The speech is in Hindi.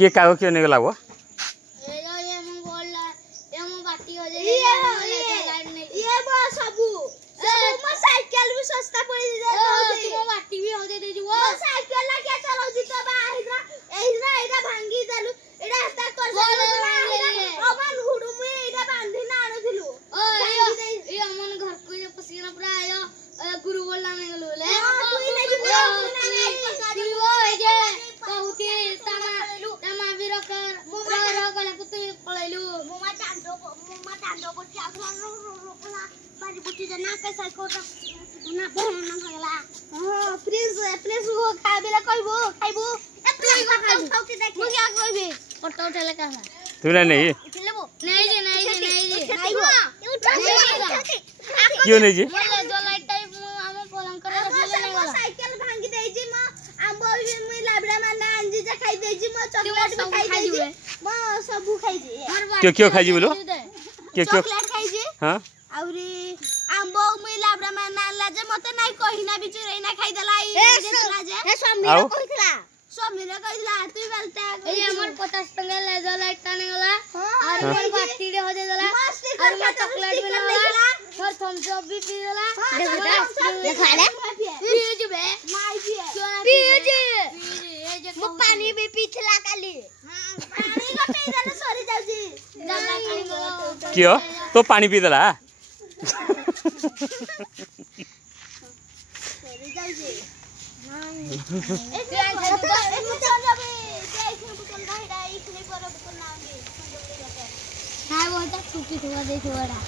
किए कागज क्यों नहीं गला वो साइकिल भी सस्ता पड़ जाए तो बाटी भी हो दे दे वो साइकिल ला क्या चलो जी तो बा एइरा भांगी देलु एडा हता कर अमन हुडु में एडा बांधी ना आनो दिलु ए अमन घर को जे पसीना पूरा आयो गुरु बोलना नहीं गलो ले तू ही नहीं वो जे बहुते तमा भी रकर रो गला को तू पळैलु मुमा चांदो को चाखला रोकला बारी बुटी जना कैसा को ना बहना भगला हां प्लीज वो खाबेला कहबो खाइबो ए तू खाके देख मु क्या कहबे फोटो उठेले का तू नहीं लेबो नहीं खाइबो क्यों नहीं जी मोले दो लाइट टाइप हम पलंग करे रखले साइकिल भांगी देई जी म आंबो मी लाबड़ा माना अंजी जा खाई देई जी म चॉकलेट भी खाई देई जी म सब खाई जी क्यों खाई जी बोलो चॉकलेट खाई जी हां औरी आंबो मी लाबड़ा माना लाजे मते नाही कहिना बिच रेना खाई देला देला जे हे समीर कहितला समीर कहितला तू बेलता ए हमर 50 टका ले जा लाइट ताने गला और हमर बाटी रे हो दे देला और मैं चॉकलेट भी ना वाला और थम्स अप भी पी देला देखा रे पी बे माई पी मु पानी भी पीछला काली पानी का पी देला सरी जाऊ जी क्यों तो पानी पी देला सरी जाऊ जी एक चल जाबे देख बुतल भाईडा इखने पर बुतल नाम दे हां वो त छुट्टी थोड़ा दे थोड़ा